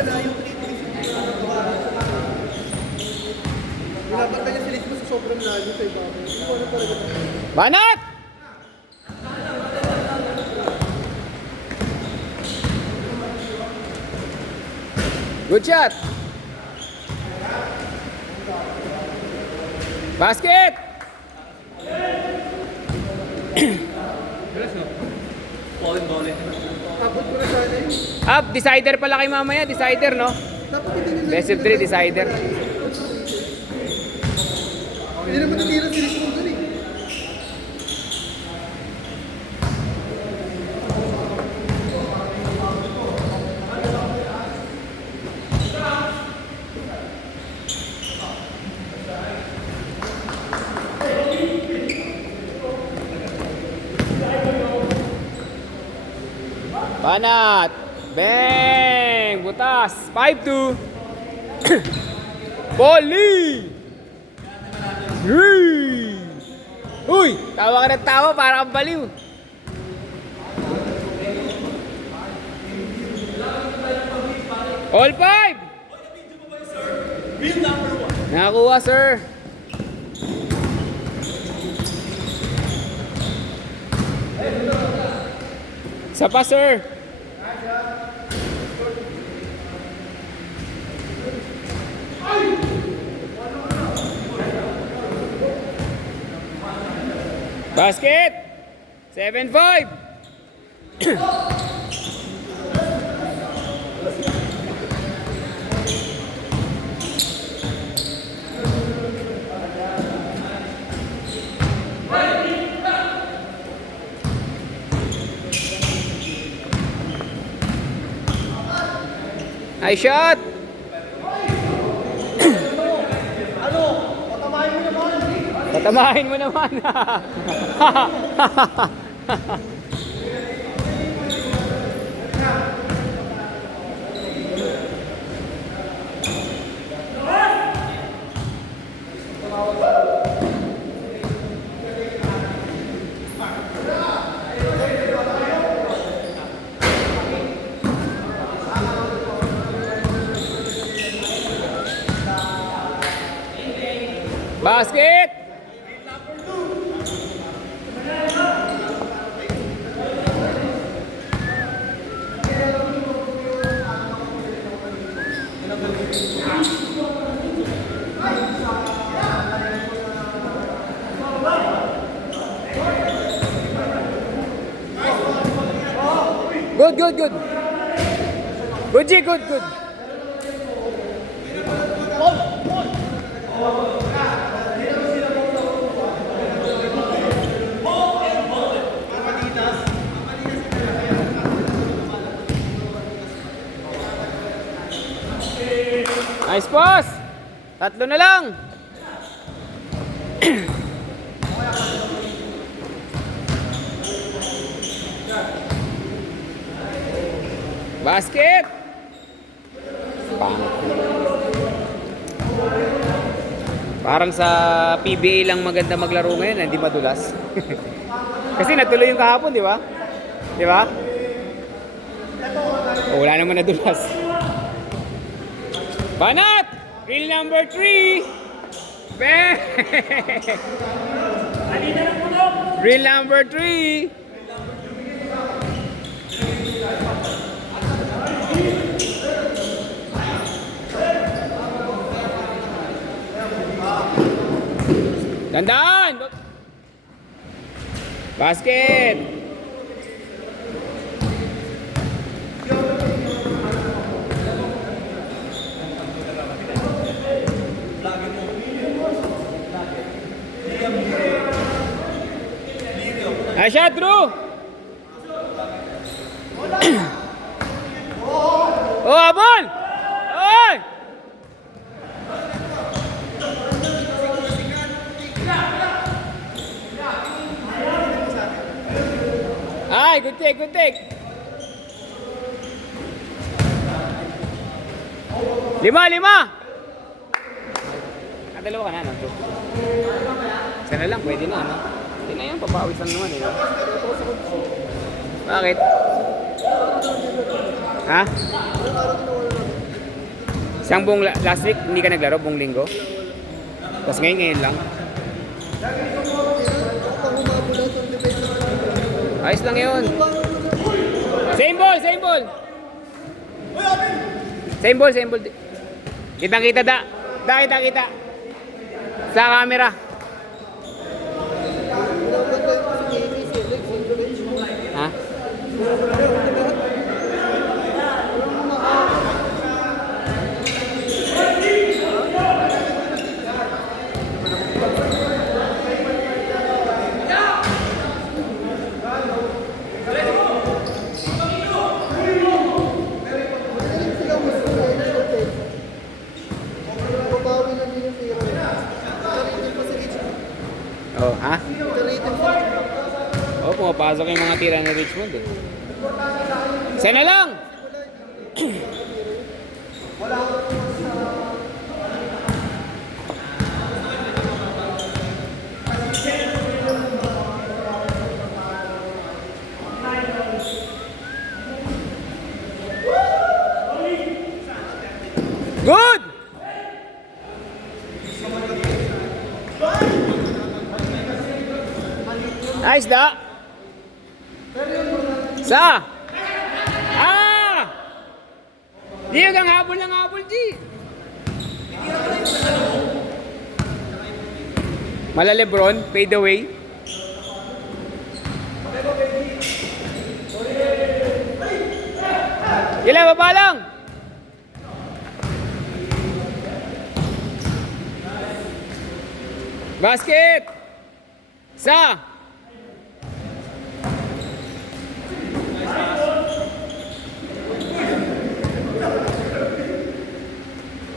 malayo, 3-3. Binabanta niya si Lisbon sa sobrang layo sa ibabaw. Hindi ko alam talaga. Banat! Good shot! Basket! Tapos ko na sana yun. Up, decider pala kay mamaya, decider no? Dapat hindi nila. Best of 3, decider. Hindi naman natira si Lisbon doon eh. Banat! Bang! Butas! 5-2! Volley! Uy! Tawa ka ng tawa para kang baliw. All 5! Nakakuha, sir. Isa pa, sir. Basket! 7-5! Ay, shot! Ano? Patamahin mo naman. Patamahin mo naman. Basket! Good, good, good. Good, G, good, good. Nice pass! Tatlo na lang! Basket! Parang sa PBA lang maganda maglaro ngayon, hindi madulas. Kasi natuloy yung kahapon, di ba? Di ba? Oh, wala naman nadulas. Banat! Reel number 3! Bang! Reel number 3! Tandaan! Basket! Nice shot, Drew! Oh, abol! Oy! Ay, good take, good take. 5, 5! Dalawa ka na, no? Isa na lang, pwede na, no? Hindi na yan, papawisan naman, eh. Bakit? Ha? Siyang buong last week, hindi ka naglaro, buong linggo. Tapos ngayon lang. Pag humabol lang sa defense. Ayos lang yun. Same ball, same ball. Same ball, same ball. Kitang-kita da. Da, kita-kita. Sa camera. Binabantayan ko si Jamie, si Alex, si Rich mo. Ha? Babawi lang din yung tira. Karitin pa si Rich mo. Oh, ha? Karitin pa. Oh, pumapasok yung mga tira ni Richmond eh. Sana lang! Good! Nice da! Sa! Ah! Di hanggang habol ng habol, G! Mala Lebron, fade away. Ilan, baba lang! Basket! Sa!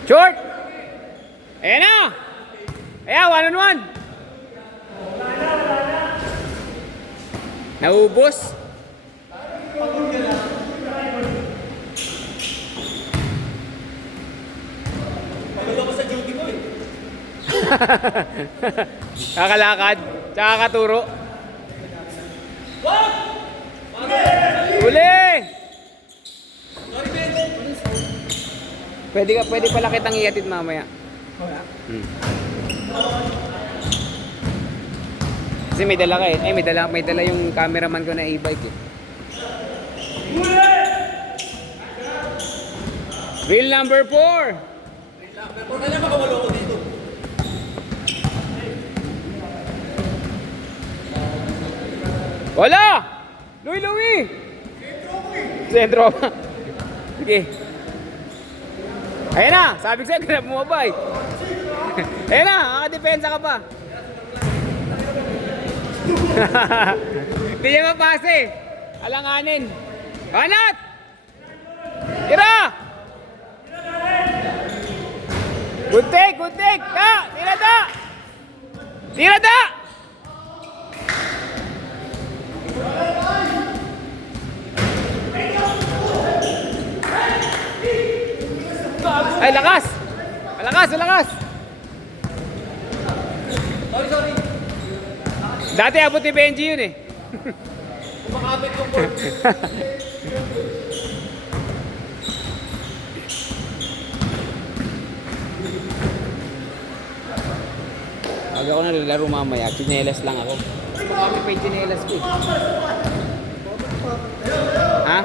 Short! Ayan na! Ayan, 1-on-1! Naubos! Pagod ako sa duty ko eh. Kakalakad, tsaka katuro. Uli! Pwede pala kitang iatid mamaya. Kasi may dala ka eh. Ay, may dala yung cameraman ko na e-bike eh. Reel number 4. Pero kailan makawalo ko dito? Wala! Louie! Sentro pa. Sige. Ayan na! Sabi ko sa'yo, ganap mo ba eh. Ayan na! Makadepensa ka pa. Hindi niya mapase. Alanganin. Anat! Tira! Good take! Good take! Da! Tira da! Tira da! Ay, lakas! Lakas! Lakas! Sorry. Dati abot ni Benji yun eh. Kumakapit yung board. Pag ako nalalaro mamaya, chinelas lang ako. Marami pa yung chinelas ko eh. Ha?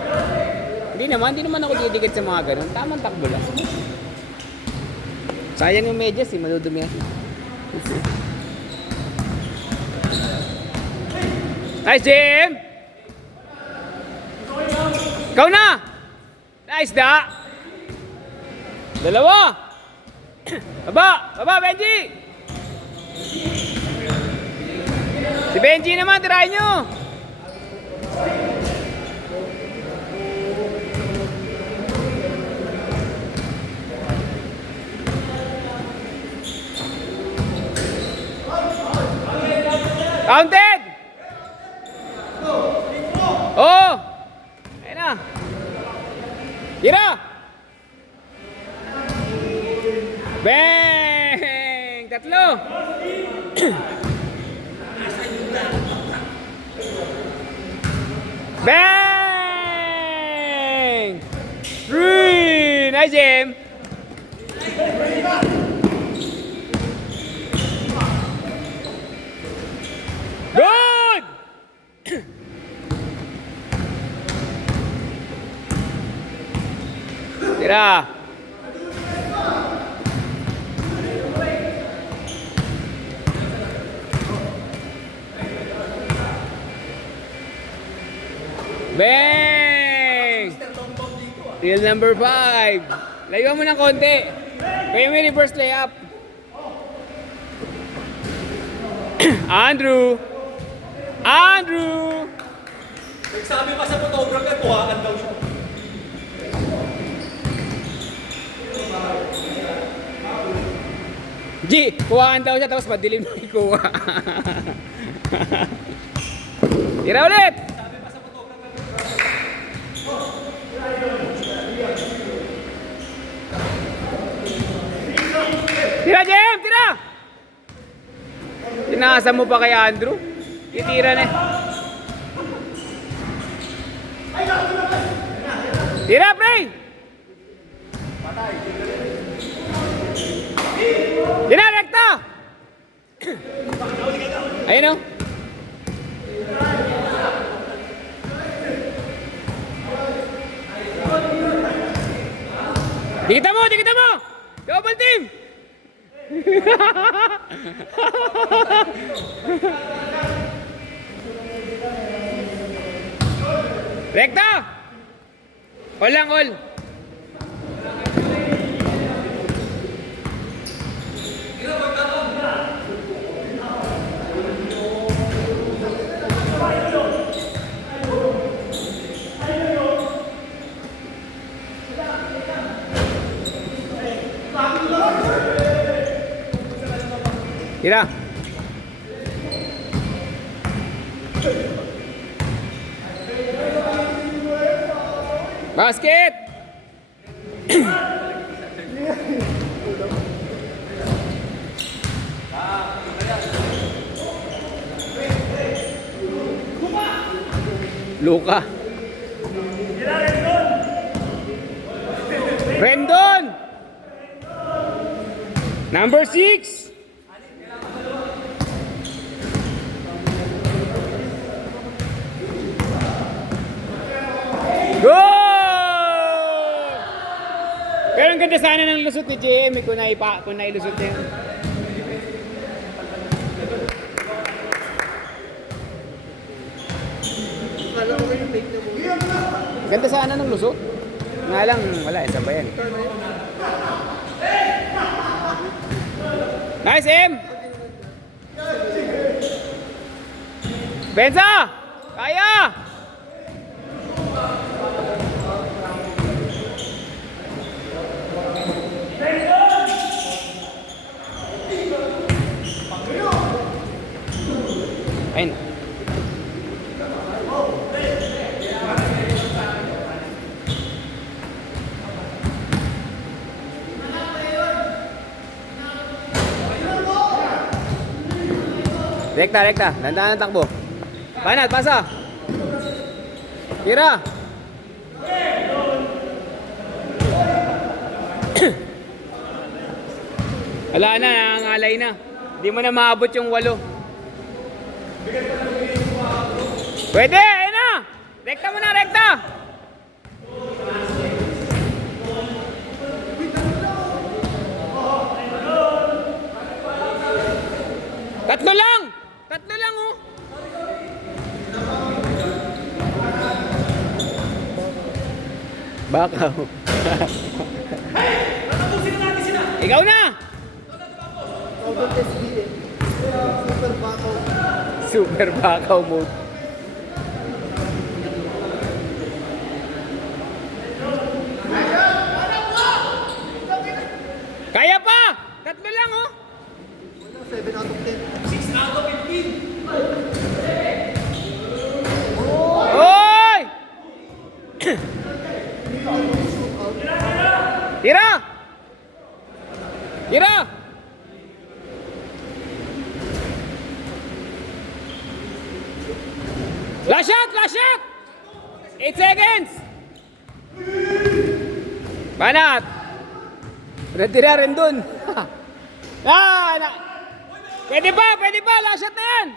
Hindi naman ako didikit sa mga ganun. Tamang takbo lang. Sayang yung medyas eh, madudumi yan. Nice, Jim! Ikaw na! Nice, da! Dalawa! Baba, Benji! Si Benji naman, tirahin nyo! Counted! Oh! Ayan na! Tira! Bang! Tatlo! Bang! 3! Nice, Jim! Tira. Bang! Real number 5. Layuan mo ng konti. Kaya may reverse layup. Andrew! Andrew! Nagsabi pa sa photographer, tuwakan daw siya. G! Kuhaan daw siya tapos madilim na ikuha. Tira ulit! Tira, Jem! Tira! Tinasa mo pa kay Andrew? Itira na eh. Tira, pre! Tira, rekta! Ayun o. Dikita mo! Dikita mo! Double team! Rekta! All lang, all. Tira. Basket. Luka. Rendon. Number 6. Go! Pero ang ganda sana ng lusot ni JM kung nailusot niya. Akala ko yung fake na mo. Ganda sana ng lusot. Nga lang, wala, sabayan. Nice, M! Benza! Kaya! Ayun. Rekta, rekta. Dandahan ang takbo. Banat, pasa. Tira. Wala na, nangangalay na. Hindi mo na maabot yung 8. Pwede, ayun na. Rekta mo na, rekta. Tatlo lang. Tatlo lang, oh. Bakaw. Ikaw na. Over SB eh. Super bakaw. Super bakaw mode. Kaya pa! Tatlo lang, oh. 7 out of 10. Oy! Tira! Tira! Last shot! Last shot! 8 seconds! Banat! Retira rin dun. Pwede pa! Pwede pa! Last shot na yan!